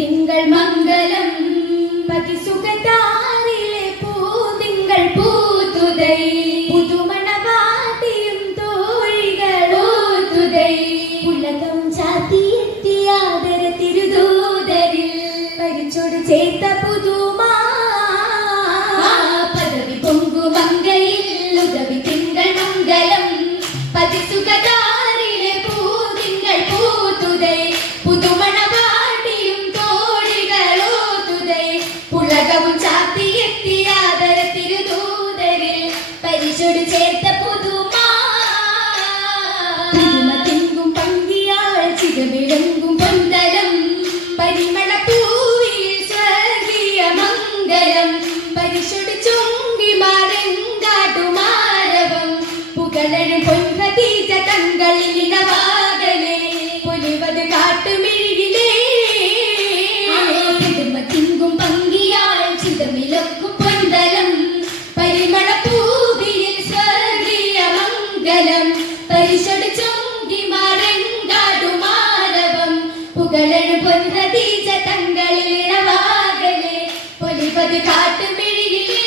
തിങ്കൾ മംഗലം പതിസുഖതാരിലെ പൂതിങ്കൾ പൂതുതൈ പുതുമണവാട്ടിയും തോഴികളോതുതൈ ഉലകം ചാത്തിയെത്തിയാദര തിരുദൂതരിൽ പരിച്ചോട് ചേർത്ത പുതുമാ പദവി പൊങ്കു മംഗയിൽ ഉദവി തിങ്കൾ മംഗലം പതിസുഖതാരിലെ പൂതിങ്കൾ പൂതുതൈ പുതുമണവാട്ടിയും തോഴികളോതുതൈ പുളകവും ചാത്തിയെത്തിയാദര തിരുദൂതരിൽ പരിശോട് ചേർത്ത പുതുമാ തിങ്കും പങ്കിയാൾ ചിതമിളങ്ങും പൊന്തലം പരിമള പൂവിൽ സ്വർഗീയ മംഗലം പരിശോട് ചുങ്കി മാറെങ്കാട്ടുമാരവം പുകളഴും പൊൻഖദീജ തങ്ങളിൽ ഇണവാകലേ പൊലിവത് കാട്ടുമിഴിയിലേ തിങ്കും പങ്കിയാൾ ചിതമിളക്കും പൊന്തലം പരിമള പൂവിൽ സ്വർഗീയ മംഗലം പരിശോട് ചുങ്കി മാറെങ്കാട്ടുമാരവം പുകളഴും പൊൻഖദീജ തങ്ങളിൽ ഇണവാകലേ പൊലിവത് കാട്ടുമിഴിയിലേ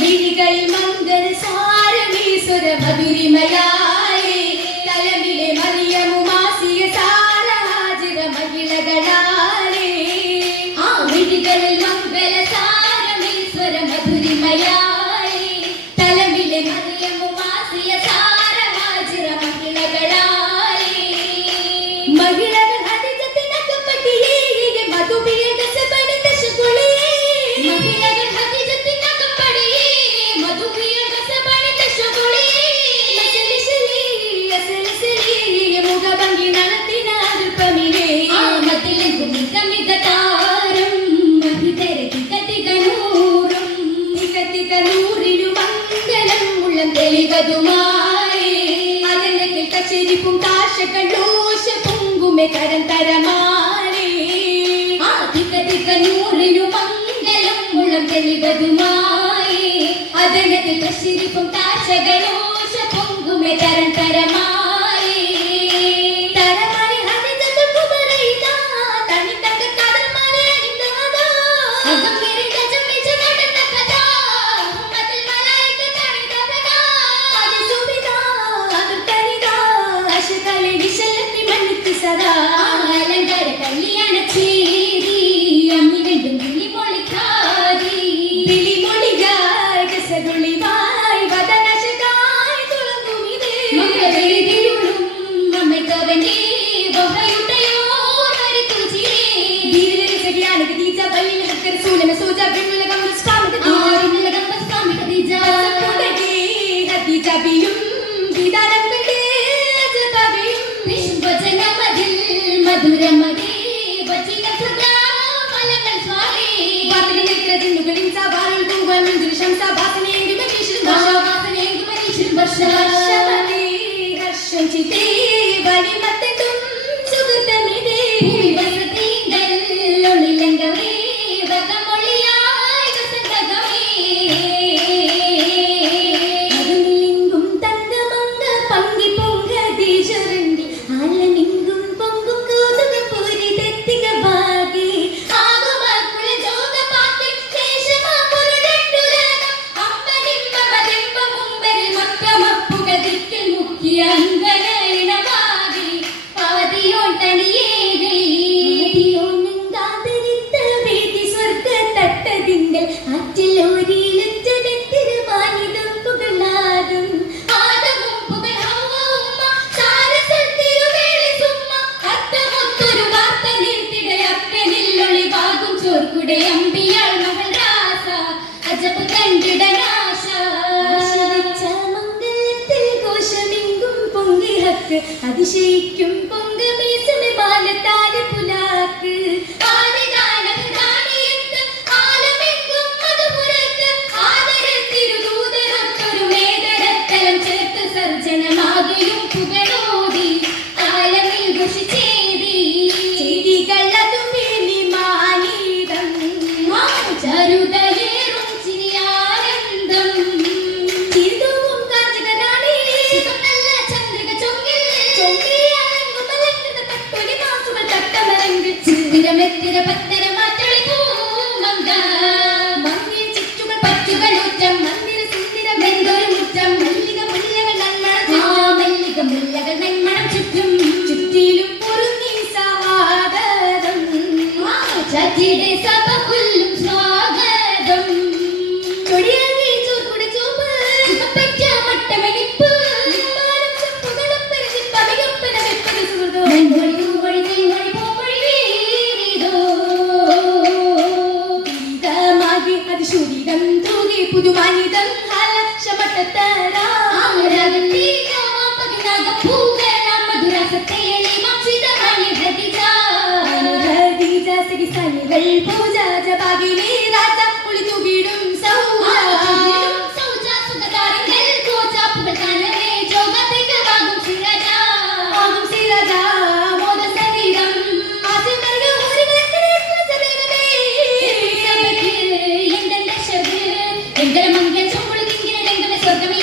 വിഴികളിൽ മംഗല സാരമീശ്വര മധുരിമയായി തലമിലെ മറിയമുമാസിയ സാരഹാജിര മഹിളകളാലേ ആ വിഴികളിൽ മംഗല സാരമീശ്വര മധുരിമയായി തലമിലെ മറിയമുമാസിയ സാരഹാജിര മഹിളകളാലേ മഹിളകൾ ഹദിജത്തിനകപ്പട്ടിയേ മധുബിയ ഗസബനി തശകുളിയേ മഹിളകൾ ഹദിജത്തിനകപ്പടിയേ മധുബിയ ഗസബനി തശകുളിയേ അസലിസലി മുഖഭംഗി നടത്തിന അല്പമിലേ മതിലെങ്കും മിക താരം തിക നൂറിനു മംഗലം ഉള്ളം തെളിവതുമായി അതിന്റെ കച്ചേരിപ്പും താശകളൂശ പൊങ്കുമെ തരം തരമാനേ തിക നൂറിനു മംഗലം ഉള്ളം തെളിവതുമായി അതിന്റെ കച്ചേരിപ്പും താശകളൂശ പൊങ്കുമെ തരം തരമായി തരമായി ഹദിജത്തുൽ കുബറൈദ തനിതക കടൽ മലയണിന്ദാദ അഗംഭീര ഗജമിച്ച നടന്ന കഥ ഉമ്മത്തുൽ മലായിക തണിതക അതിസുബിദ അതുതനിദ അശകലെ വിശലത്തി മന്നിത്തി സദാ അലങ്കാര കല്യാണ ചീരി അമ്മി രണ്ടും വിളി മൊളിക്കാരി വിളി മൊളികായി ഗസഗുളിവായി വദനശകായി തുളങ്ങുമിതേ മംഗളവേദിയുളും അമ്മയ്ക്കവന്റെ വഹയുടയോ നരത്തുചിരേ ദീർഘ ശരിയാണ് ഖദീജ ബല്ലിൽ ഹക്കർ സൂലന സോജ ബിന്നുലകം സ്കാമിക ബിന്നുലകം സ്കാമിക ഖദീജ സക്കുടകി ഖദീജ ബിയും വിദാനം കണ്ടേ അജബിയും വിശ്വജനമതിൽ മധുരമതി വചന സദാ മലങ്ങൾ സ്വാമി വാതിലിൽ ക്രദിന്നുകളിൻ സവാറുൽ കുവൻ ദൃശ്യം സഭാസനേങ്കി മരീശ്വരൻ ഭാഷാവാസനേങ്കി മരീശ്വരൻ വർഷമതി ഹർഷം ചിതേ വടിമത്തും സുഗതമിതേ വസതികൾ ഒളിലംഗമേ വകമൊളിയായി വസന്തകമേ മധുലിംഗും തങ്കമംഗ പങ്കി പൊങ്കദീശ്വരന്റെ ആലമിംഗും പൊങ്കും കൗതുക പൂരിതെത്തിക ഭാഗി ആകുമക്കുല ജോഗപാക്കി ദേശമാ പുരുടട്ടുലകം അമ്പലിമ്പമതിമ്പ മുമ്പരിൽ മക്കമപ്പുകതിക്കൽ മുഖ്യ അങ്കനയിണവാകി പാതിയോൻ തണിയേകി പാതിയോൻ നിങ്കാതരിത്ത വേദി സ്വർഗ തട്ടതിങ്കൽ ആറ്റിലോരിയിലുറ്റതെത്തിരുമാനിതും പുകളാതും ആദമും പുകൾ ഹവ്വ സാരസൽ തിരുവേളി സുമ്മ അത്തമൊത്തൊരു വാർത്ത നിർത്തിടയപ്പനില്ലൊളിവാകും ചോർക്കുടെ അമ്പിയാൾ മകൾ രാസ അജബ് കണ്ടിടനാശ മംഗലത്തിൽ ഘോഷമിങ്കും പൊങ്കി ഹക്ക് അതിശയിക്കും പൊങ്കമീസമെ ബാലത്താല് പുലാക്ക് ആദിദാനകദാനിയത്ത് ആലമെങ്കും മധുപുരത്ത് ആദരത്തിരുദൂതരൊത്തൊരു മേദരത്തലം ചേർത്ത് സർജനമാകിലും പുകളോടി ആലമിൽ ഘോഷിച്ചേതി ചെയ്തികളതും മാനീതം ചരുതയേറും ചിരിയാനന്ദം ചിരിതവും കാഞ്ചകനാണേ നല്ല ചന്ദ്രിക ചൊങ്കിൽ ചൊങ്കിയാലെങ്കും അതിശൂരിതം തൂകി പുതുമാനിതം ഹാല ശമട്ടത്തരാ ആരാഗത്തി പകിനാഗ പൂകര മധുരസത്തേലി മക്ഷിതമായി ഹദിജ സഖിസാനികൾ പൂജ ജപാകിനി രാജ ഒളി തൂകിടും സൗജ സുഖതാരങ്ങൾ കോജ പുകതാനമേ ജോഗത്തേക്കാകും സിരാജ ആകും സിരാജ മോദ സംഗീതം ആസിമർഗ ഹരികളെ സബേഗമേ എന്തന്റെ ശബ്ദ എങ്കര മംഗൽ ചൊമ്പുള കിങ്കിര രംഗമേ സ്വർഗമിൽ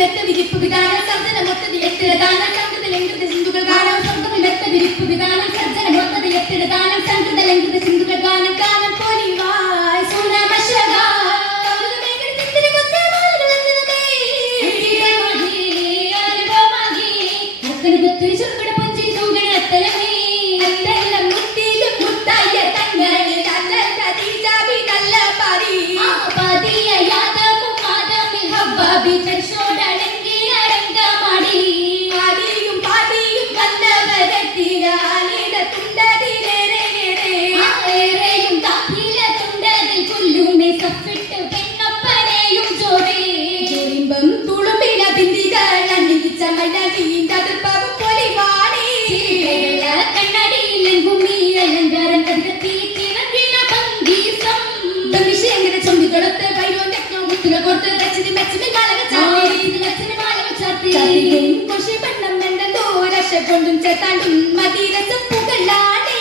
മെത്ത വിരിപ്പ് വിധാനം സർജന മൊത്തത്തിൽ എത്തിരദാനം സംഗതലെങ്കൃത സിന്ധുകൾ ഗാനം സ്വർഗമിൽ മെത്ത വിരിപ്പ് വിധാനം സർജന മൊത്തത്തിൽ എത്തിരദാനം സംഗതലെങ്കൃത സിന്ധുകൾ ഗാനം കാലം പൊലിവായ് സുനമശഗ കൗതുകമേഘന ചിത്തിര കൊത്തമാലകളെന്നതമേ ജീവമോഹി അനുഭവമാകി അക്കന ബുദ്ധിരി ചുരുക്കട പൊഞ്ചി തൂകണ അത്തലമേ അത്തലം മുത്തിലും മുത്തായ തങ്ങളിൽ അല്ലൽ ഖദീജാബി നല്ല പരി പാതിയ യാദവും ആദമിൽ ഹവ്വാബി പരിശോധനങ്കി അരങ്കമാടി ആദിയും പാതിയും വന്നവരെത്തിയ ആലിട തുണ്ടതിലേറെയും താഹില തുണ്ടതിൽ കുല്ലുമേ സഫിട്ട് പെണ്ണൊപ്പനെയും ജോറിമ്പം തുളുമ്പിന ബിന്ദികൾ അണിയിച്ച മൈലാടിയും ചതുർപ്പവും പൊലിവാണി കണ്ണടിയിലും ഭൂമി അലങ്കാരം കരുതി തിരക്കിന ഭംഗീസം ഭംഗിശേഖര ചൊമ്പികളൊത്ത് വൈരോ ടെക്നോ മുത്തുകൾ കൊടുത്ത് രച്ചിതി മെച്ചിതി മാലക ചാത്തി കൊഷി പെണ്ണം എന്തോ രക്ഷ കൊണ്ടും ചേത്താണ്ടും മതിരസം പുകളാണി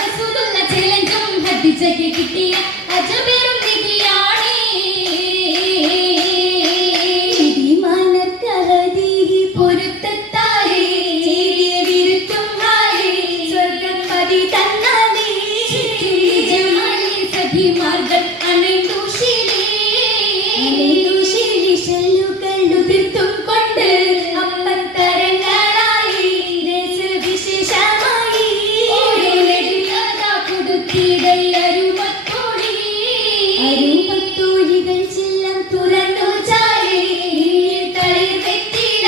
റസൂലുള്ള ചലഞ്ചും ഹദിജയ്ക്ക് കിട്ടിയ അജബേറും നിധിയാണി മലർക്കഹദീഹി പൊരുത്തത്താലേ ചേരിയ വിരുത്തും ഹാലേ സ്വർഗം പതി തന്നാലേ ജമാലി സഖി മാർഗം അണൈതൂഷിലേ ശല്ലുകൾ ഉതിർത്തും കൊണ്ട് അപ്പൻ തരങ്ങളായി വിശേഷമായി അരുമത്തോഴികൾ ചില്ലം തുറന്നു ചാരി തളിർ വെത്തിട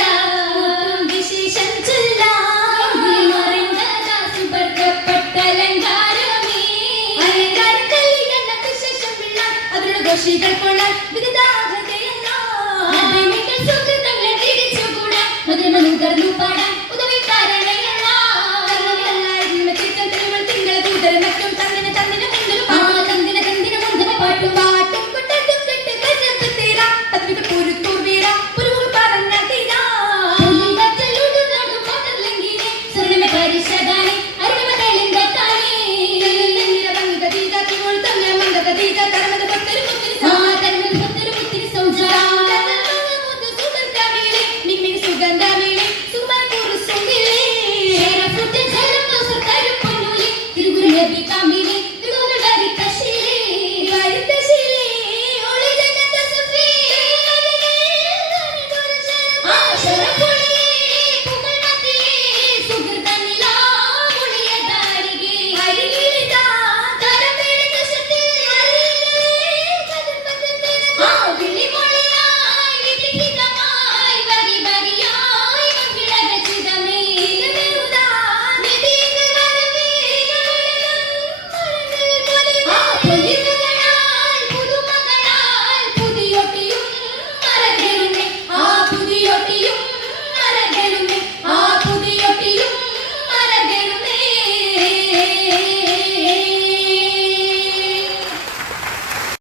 വിശേഷം ചൊല്ലാം സുബർക്കപ്പെട്ട അലങ്കാരമേ അലങ്കാരം കല്ലികണ്ണ വിശേഷം പിള്ള അതിലുള്ള ദോഷികൾ കൊള്ളാൻ